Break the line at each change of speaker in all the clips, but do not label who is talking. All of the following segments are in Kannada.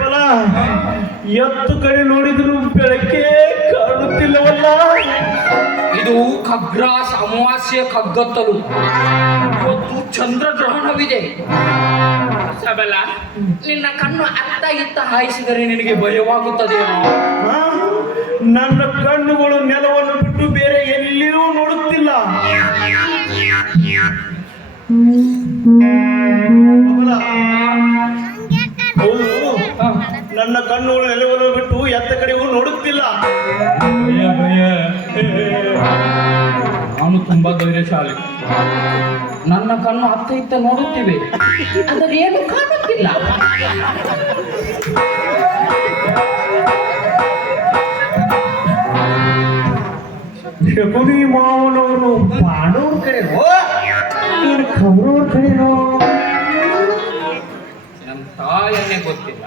ಬಲ ಎತ್ತು ಕಡೆ ನೋಡಿದ್ರು ಬೆಳಕೆ ಕಾಣುತ್ತಿಲ್ಲವಲ್ಲ.
ಇದು ಖಗ್ರಾಸ್ ಅಮಾವಾಸ್ಯ ಕಗ್ಗತ್ತಲು ಇವತ್ತು ಚಂದ್ರಗ್ರಹಣವಿದೆ. ಸಬಲ ನಿನ್ನ ಕಣ್ಣು ಅತ್ತ ಇತ್ತ ಹಾಯಿಸಿದರೆ ನಿನಗೆ ಭಯವಾಗುತ್ತದೆ?
ನನ್ನ ಕಣ್ಣುಗಳು ನೆಲವನ್ನು ಬಿಟ್ಟು ಬೇರೆ ಎಲ್ಲಿಯೂ ನೋಡುತ್ತಿಲ್ಲ. ನನ್ನ ಕಣ್ಣುಗಳು ನೆಲವನ್ನು ಬಿಟ್ಟು ಎತ್ತ ಕಡೆಗೂ ನೋಡುತ್ತಿಲ್ಲ.
ನಾನು ತುಂಬಾ ಧೈರ್ಯಶಾಲಿ. ನನ್ನ ಕಣ್ಣು ಅತ್ತ ಇತ್ತ ನೋಡುತ್ತಿವೆ. ಆದರೆ ಏನು ಕಾಣುತ್ತಿಲ್ಲ.
ಶಕುನಿ ಮಾವನವರು ಬಾಣವ್ರ ಕಡೆನೋ ಕಡೆ ಕಡೆನೋ
ನಮ್ಮ ತಾಯನ್ನೇ ಗೊತ್ತಿಲ್ಲ.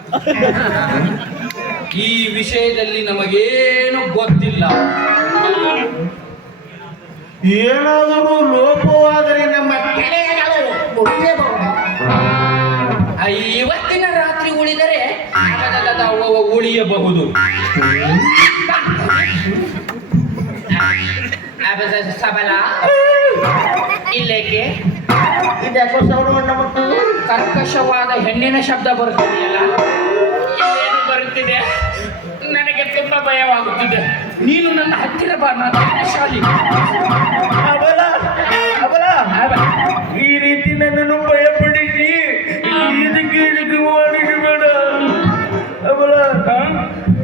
ಈ ವಿಷಯದಲ್ಲಿ ನಮಗೇನು ಗೊತ್ತಿಲ್ಲ.
ಏನಾದರೂ ಲೋಪವಾದರೆ ನಮ್ಮ
ಇವತ್ತಿನ ರಾತ್ರಿ ಉಳಿದರೆ ಉಳಿಯಬಹುದು. ಸಬಲ ಇಲ್ಲೇಕೆ?
ಸೌಂಡ್
ಕರ್ಕಶವಾದ ಹೆಣ್ಣಿನ ಶಬ್ದ ಬರುತ್ತಿದೆಯಲ್ಲ? ಏನು ಬರುತ್ತಿದೆ? ನನಗೆ ತುಂಬ ಭಯವಾಗುತ್ತಿದೆ. ನೀನು ನನ್ನ ಹತ್ತಿರ ಬಾ ನಾನು ಶಾಲಿ
ಅವಲ ಅವಲ ಈ ರೀತಿ ನನ್ನನ್ನು ಭಯಪಡಿಸಿ ಇದಕ್ಕೆ ಇದಕ್ಕೆ ಮಾಡಿಸಬೇಡ ಅಬಲ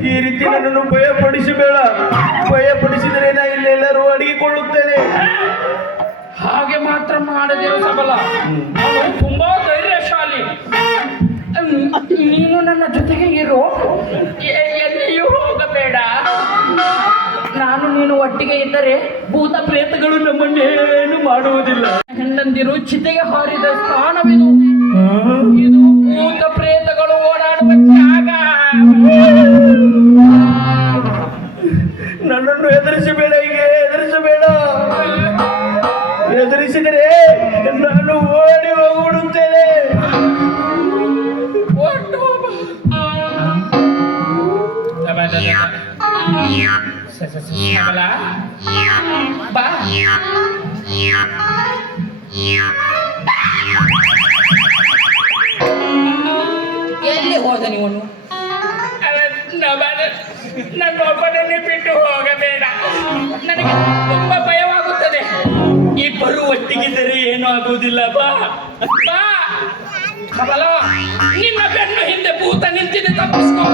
ಈ ರೀತಿ ನನ್ನನ್ನು ಭಯಪಡಿಸಬೇಡ. ಭಯಪಡಿಸಿದರೆ
ಮಾತ್ರ ಮಾಡದಿರು ಸಬಲ. ಅವನು ತುಂಬಾ ಧೈರ್ಯಶಾಲಿ. ನೀನು ನನ್ನ ಜೊತೆಗೆ ಇರು. ಎಲ್ಲಿಯೂ ಹೋಗಬೇಡ. ನಾನು ನೀನು ಒಟ್ಟಿಗೆ ಇದ್ದರೆ ಭೂತ ಪ್ರೇತಗಳು ನಮ್ಮನ್ನೇನು ಮಾಡುವುದಿಲ್ಲ. ಹೆಂಡಂದಿರು ಚಿತೆಗೆ ಹಾರಿದ ಸ್ಥಾನವಿದು ಇದು ಸಬಲ ಬಾ ಎಲ್ಲಿ ಹೋದ ನೀವನು ನನ್ನ ಒಬ್ಬನನ್ನೇ ಬಿಟ್ಟು ಹೋಗಬೇಡ ನನಗೆ ತುಂಬಾ ಭಯವಾಗುತ್ತದೆ ಇಬ್ಬರು ಒಟ್ಟಿಗಿದ್ದರೆ ಏನೂ ಆಗುವುದಿಲ್ಲ ಬಾ ಬಾ ಕಮಲ ನಿನ್ನ ಬೆನ್ನು ಹಿಂದೆ ಭೂತ ನಿಂತಿದೆ ತಪ್ಪಿಸ್ಕೋ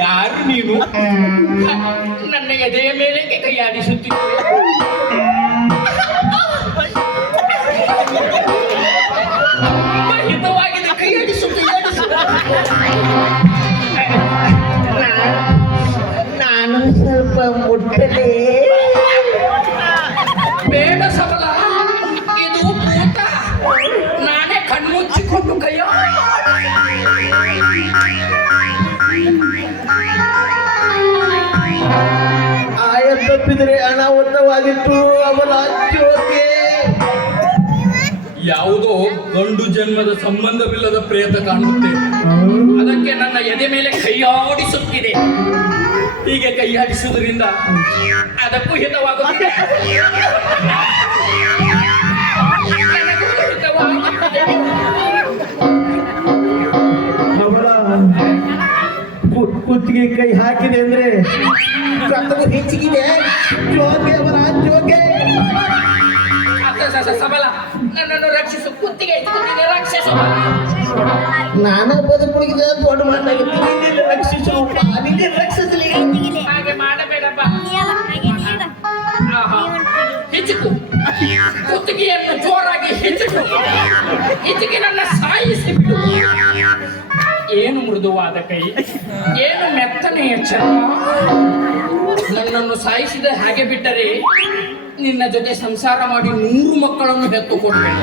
ಯಾರು ನೀನು? ನನ್ನ ಎದೆಯ ಮೇಲೆ ಕೈಯಾಡಿಸುತ್ತಿದ್ದೆ ಹಿತವಾಗಿದೆ ಕೈಯಾಡಿಸುತ್ತಿದ್ದೆ
ನಾನು ಸ್ವಲ್ಪ ಮುಟ್ಟಲೇ ಅನಾಹುತವಾಗಿತ್ತು ಅವನ ಜ್ಯೋತಿ
ಯಾವುದೋ ಗಂಡು ಜನ್ಮದ ಸಂಬಂಧವಿಲ್ಲದ ಪ್ರಯತ್ನ ಕಾಣುತ್ತೆ. ಅದಕ್ಕೆ ನನ್ನ ಎದೆ ಮೇಲೆ ಕೈಯಾಡಿಸುತ್ತಿದೆ ಹೀಗೆ ಕೈ ಆಡಿಸುವುದರಿಂದ ಅದಕ್ಕೂ ಹಿತವಾಗುತ್ತದೆ.
ಕುತ್ತಿಗೆ ಕೈ ಹಾಕಿದೆ ಅಂದ್ರೆ ಕತ್ತಲು ಹೆಚ್ಚಿಗಿದೆ ಜೋಗೆ ಅವರ ಜೋಗೆ
ಸಬಲ. ನನ್ನನ್ನು ರಕ್ಷಿಸು. ಕುತ್ತಿಗೆ ರಕ್ಷಿಸು.
ನಾನು ಬದುಕುಳಿಗೆ ದೊಡ್ಡ ಮಾತಾಗಿದ್ದೀನಿ. ರಕ್ಷಿಸು. ನಿನ್ನ ರಕ್ಷಿಸಲಿ.
ಹಾಗೆ ಮಾಡಬೇಡಪ್ಪ. ಕುತ್ತಿಗೆಯನ್ನು ಜೋರಾಗಿ ಹಿಚುಕು. ಹೆಚ್ಚಿಗೆ ನನ್ನ ಮೃದುವಾದ ಕೈ. ಏನು ಮೆತ್ತನೆಯ ಚರ್ಮ? ನನ್ನನ್ನು ಸಾಯಿಸಿದ ಹಾಗೆ ಬಿಟ್ಟರೆ ನಿನ್ನ ಜೊತೆ ಸಂಸಾರ ಮಾಡಿ ನೂರು ಮಕ್ಕಳನ್ನು ಬೆತ್ತು ಕೊಡ್ಬೇಕು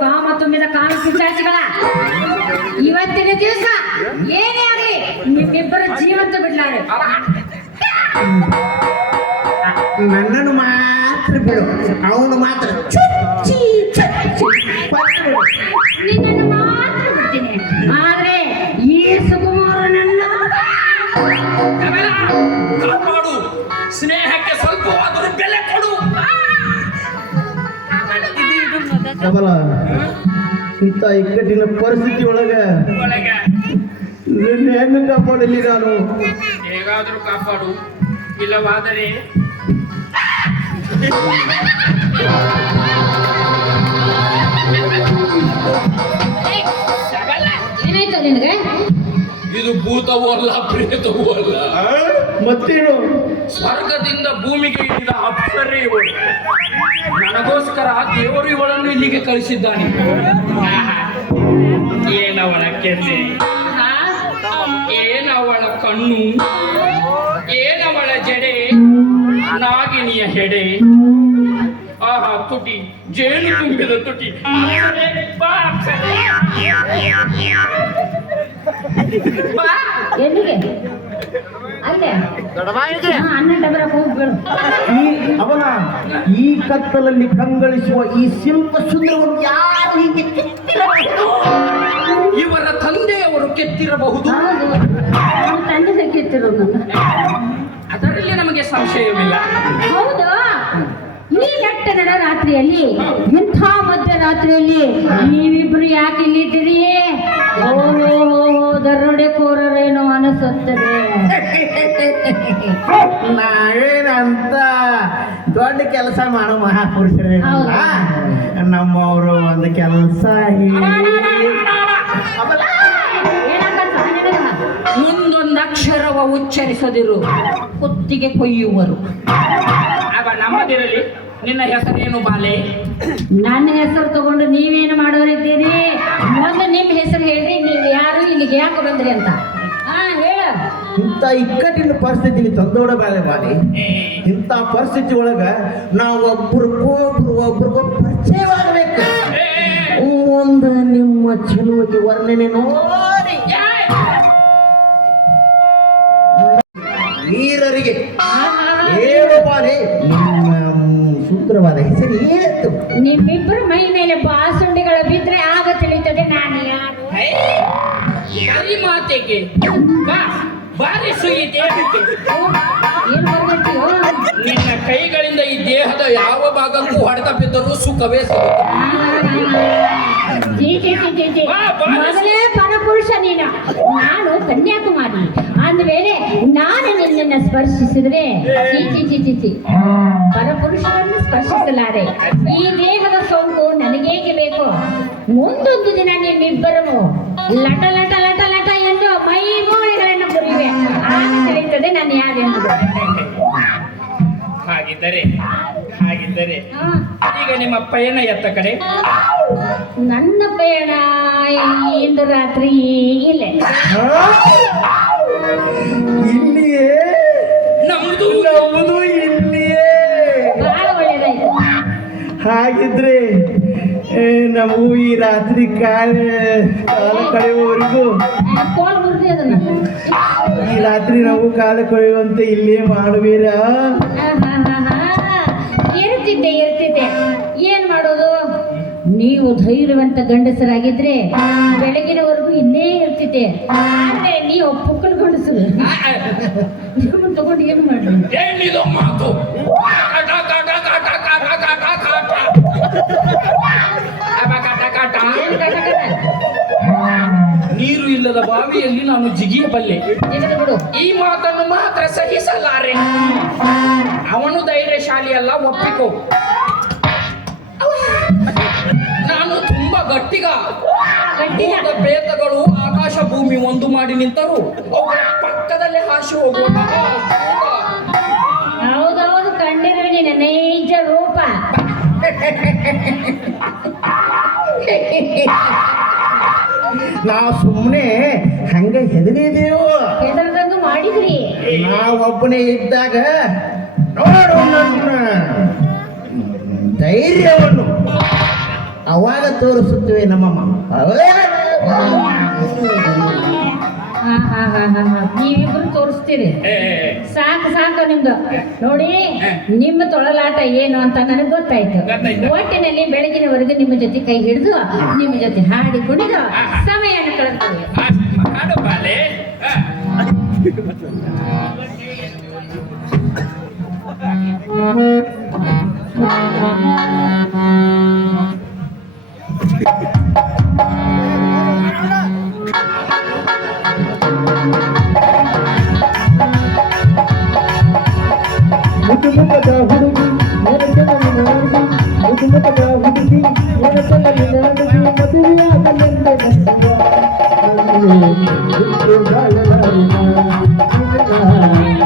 ಕಾಮ ತುಂಬಿದ ಕಾಮ ಪಿಶಾಚಿಗಳ ಇವತ್ತಿನ ದಿವಸ ಏನೇ ಆಗಲಿ ನಿಮ್ಮಿಬ್ಬರ ಜೀವಂತ ಬಿಡ್ಲಾರೆ
ನನ್ನನ್ನು ಮಾತ್ರ ಬಿಡು ಅವನು ಮಾತ್ರ
ಕಾಪಾಡು. ಸ್ನೇಹಕ್ಕೆ ಸ್ವಲ್ಪವಾದರೂ ಬೆಲೆ ಕೊಡು.
ಕಮಲ ಇಂಥ ಇಕ್ಕಟ್ಟಿನ ಪರಿಸ್ಥಿತಿ ಒಳಗೆ ನಿನ್ನ ಹೆಂಗ ಕಾಪಾಡಲಿ ನಾನು.
ಹೇಗಾದರೂ ಕಾಪಾಡು. ಇಲ್ಲವಾದರೆ
ಏನಾಯ್ತು ನಿನಗೆ?
ಇದು ಭೂತವೂ ಅಲ್ಲ ಪ್ರೇತವೂ ಅಲ್ಲ.
ಮತ್ತೇನು?
ಸ್ವರ್ಗದಿಂದ ಭೂಮಿಗೆ ಇಳಿದ ಅಪ್ಸರೇ ಇವಳು ನನಗೋಸ್ಕರ ದೇವರು ಇವಳನ್ನು ಇಲ್ಲಿಗೆ ಕಳಿಸಿದ್ದಾನೆ. ಏನವಳ ಕೆನ್ನೆ ಏನವಳ ಕಣ್ಣು? ಏನವಳ ಜಡೆ? ನಾಗಿನಿಯ ಹೆಡೆ? ಆಹಾ ತುಟಿ ಜೇನು ತುಂಬಿದ ತುಟಿ. ಬಾ
ಅನ್ನ ಡಬರ ಹೋಗ್ಬೇಡು.
ಈ ಅವನ ಈ ಕತ್ತಲಲ್ಲಿ ಕಂಗಳಿಸುವ ಈ ಶಿಲ್ಪ ಸುಂದರವನ್ನು ಯಾರು ಹೀಗೆ?
ಇವರ ತಂದೆಯವರು ಕೆತ್ತಿರಬಹುದು?
ತಂದೆ ಕೆತ್ತಿರೋದು?
ಅದರಲ್ಲಿ ನಮಗೆ ಸಂಶಯವಿಲ್ಲ.
ಈ ನಡ ರಾತ್ರಿಯಲ್ಲಿ ಇಂಥ ಮಧ್ಯರಾತ್ರಿಯಲ್ಲಿ ನೀವಿಬ್ರು ಯಾಕೆ ಇಲ್ಲಿದ್ದೀರಿ? ಓಹೋ ದರೋಡೆಕೋರರೇನೋ ಅನಿಸುತ್ತದೆ.
ನಾವೇನಂತ ದೊಡ್ಡ ಕೆಲಸ ಮಾಡೋ ಮಹಾಪುರುಷರೇ
ಹೌದು.
ನಮ್ಮವರು ಒಂದು ಕೆಲಸ?
ಮುಂದೊಂದು ಅಕ್ಷರವ ಉಚ್ಚರಿಸದಿರು ಕುತ್ತಿಗೆ ಕೊಯ್ಯುವರು. ಆಗ ನಮ್ಮದಿರಲಿ. ನಿನ್ನ ಹೆಸರೇನು ಬಾಲೆ?
ನನ್ನ ಹೆಸರು ತಗೊಂಡು ನೀವೇನು ಮಾಡೋರಿದ್ದೀರಿ ಮೊದಲು ನಿಮ್ಮ ಹೆಸರು ಹೇಳ್ರಿ ನೀವು ಯಾರು ಇಲ್ಲಿಗೆ ಯಾಕೆ ಬಂದ್ರಿ ಅಂತ. ಹಾ ಹೇಳ.
ಇಂಥ ಇಕ್ಕಟ್ಟಿನ ಪರಿಸ್ಥಿತಿನಲ್ಲಿ ತಂದೋಡ ಬಾಳೆ ಬಾರಿ ಇಂಥ ಪರಿಸ್ಥಿತಿ ಒಳಗ ನಾವು ಒಬ್ರಿಗೊಬ್ರು ಒಬ್ರಿಗೊಬ್ರು ಪರಿಚಯವಾಗಬೇಕು. ಒಂದು ನಿಮ್ಮ ಚೆಲುವಿಗೆ ವರ್ಣನೆ ನೋಡಿ ಸೂತ್ರವಾದ ಹೆಸರು ಏನಿತ್ತು
ನಿಮ್ಮಿಬ್ಬರು ಮೈ ಮೇಲೆ ಬಾಸುಂಡಿಗಳ ಬಿದ್ರೆ ಆಗ ತಿಳಿತದೆ ನಾನು ಯಾರು?
ಹರಿ ಮಾತೆಗೆ? ಬಾ ಬಾರಿಸು ಈ ದೇಹಕ್ಕೆ.
ಏನು ಬರ್ಬೇಕಿಯೋ?
ನಿನ್ನ ಕೈಗಳಿಂದ ಈ ದೇಹದ ಯಾವ ಭಾಗಕ್ಕೂ ಹೊಡೆತ ಬಿದ್ದರೂ ಸುಖವೇ.
ಮೊದಲೇ ಪರಪುರುಷ ನೀನು. ನಾನು ಕನ್ಯಾಕುಮಾರಿ. ಅಂದಮೇಲೆ ನಾನು ನಿನ್ನನ್ನು ಸ್ಪರ್ಶಿಸಿದ್ರೆ ಪರಪುರುಷರನ್ನು ಸ್ಪರ್ಶಿಸಲಾರೆ. ಈ ದೇಹದ ಸೋಂಕು ನನಗೇಗೆ ಬೇಕು? ಮುಂದೊಂದು ದಿನ ನಿಮ್ಮಿಬ್ಬರು ಲಟ ಲಟ ಲಟ ಲಟ ಎಂದು ಮೈ ಮೂಳೆಗಳನ್ನು ಕುರಿವೆ. ಆಗ ತಿಳಿಯುತ್ತದೆ ನಾನು ಯಾರೆಂಬುದು.
ಹಾಗಿದ್ದರೆ ಹಾಗಿದ್ದರೆ
ಹಾ.
ಈಗ ನಿಮ್ಮ ಪಯಣ ಎತ್ತ ಕಡೆ?
ನನ್ನ ಪಯಣ ಇಂದು ರಾತ್ರಿ ಇಲ್ಲೇ
ಇಲ್ಲಿಯೇ?
ನಮ್ದು
ನಮ್ದು ಇಲ್ಲಿಯೇ.
ಬಹಳ ಒಳ್ಳೇದಾಯ್ತು.
ಹಾಗಿದ್ರೆ ಏ, ನಾವು ಈ ರಾತ್ರಿ ಕಾಲ ಕಾಲ ಕಳೆಯುವವರೆಗೂ ಈ ರಾತ್ರಿ ನಾವು ಕಾಲ ಕಳೆಯುವಂತೆ ಇಲ್ಲೇ ಮಾಡುವೀರಾ?
ನೀವು ಧೈರ್ಯವಂತ ಗಂಡಸರಾಗಿದ್ರೆ ಬೆಳಗಿನವರೆಗೂ ಇನ್ನೇ ಇರ್ತಿದ್ದೆ. ಆದ್ರೆ ನೀವು ಪುಕ್ಕಲ ಗಂಡಸರು ನಿಮ್ಮನ್ನ ತಗೊಂಡು ಏನ್ ಮಾಡ್ರಿ
ಮಾತು? ನೀರು ಇಲ್ಲದ ಬಾವಿಯಲ್ಲಿ ನಾನು
ಜಿಗಿಯ ಬಲ್ಲೆ.
ಈ ಮಾತನ್ನು ಮಾತ್ರ ಸಹಿಸಲಾರೆ. ಅವನು ಧೈರ್ಯಶಾಲಿ ಅಲ್ಲ ಒಪ್ಪಿಕೋ. ಗಟ್ಟಿಗ.
ಗಟ್ಟಿಯಾದ
ಭೂತ ಪ್ರೇತಗಳು ಆಕಾಶ ಭೂಮಿ ಒಂದು ಮಾಡಿ ನಿಂತರು. ಅವುಗಳ ಪಕ್ಕದಲ್ಲೇ ಹಾಸಿ ಹೋಗುವ.
ಹೌದೌದು ಕಂಡಿರೋ ನಿನ್ನ ನೈಜ ರೂಪ.
ನಾವು ಸುಮ್ಮನೆ ಹಂಗೆ ಹೆದರಿದೇವು
ಹೆದರದಂದು ಮಾಡಿದ್ರಿ.
ನಾವೊಬ್ಬನೇ ಇದ್ದಾಗ ನೋಡು ನನ್ನ ಧೈರ್ಯವನ್ನು ಅವಾಗ ತೋರಿಸುತ್ತೇವೆ ನಮ್ಮಮ್ಮ
ಹಾ ಹಾ ಹಾ ಹಾ ಹಾ. ನೀವಿಬ್ರು ತೋರಿಸ್ತೀರಿ? ಸಾಕು ಸಾಕು ನಿಮ್ದು. ನೋಡಿ ನಿಮ್ಮ ತೊಳಲಾಟ ಏನು ಅಂತ ನನಗೆ ಗೊತ್ತಾಯ್ತು. ಒಟ್ಟಿನಲ್ಲಿ ಬೆಳಗಿನವರೆಗೆ ನಿಮ್ಮ ಜೊತೆ ಕೈ ಹಿಡಿದು ನಿಮ್ಮ ಜೊತೆ ಹಾಡಿ ಕುಣಿದು ಸಮಯನ ಕಳೆದ್ಕೊಳ್ಳಿ.
ಆ, ಹಾಡು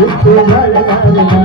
ಮುಖದ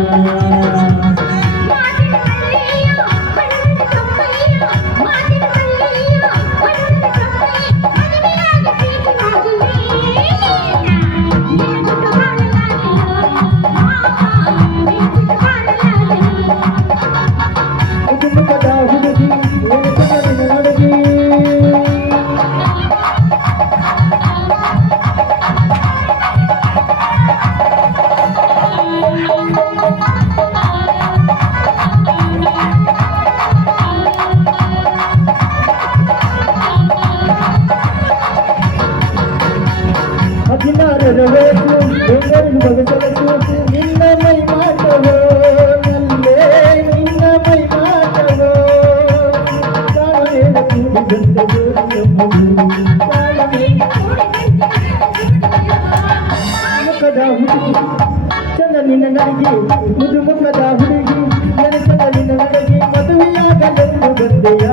ಮುಖದ ಹುಡುಗಿ ಚಂದ ನಿನ್ನ ನನಗೆ ಮುದು ಮುಖದ ಹುಡುಗಿ ನನ್ನ ಚಂದ ನಿನ್ನ ನನಗೆ ಮದುವೆಯಾಗಲೆಂದು ಬಂದೆಯ?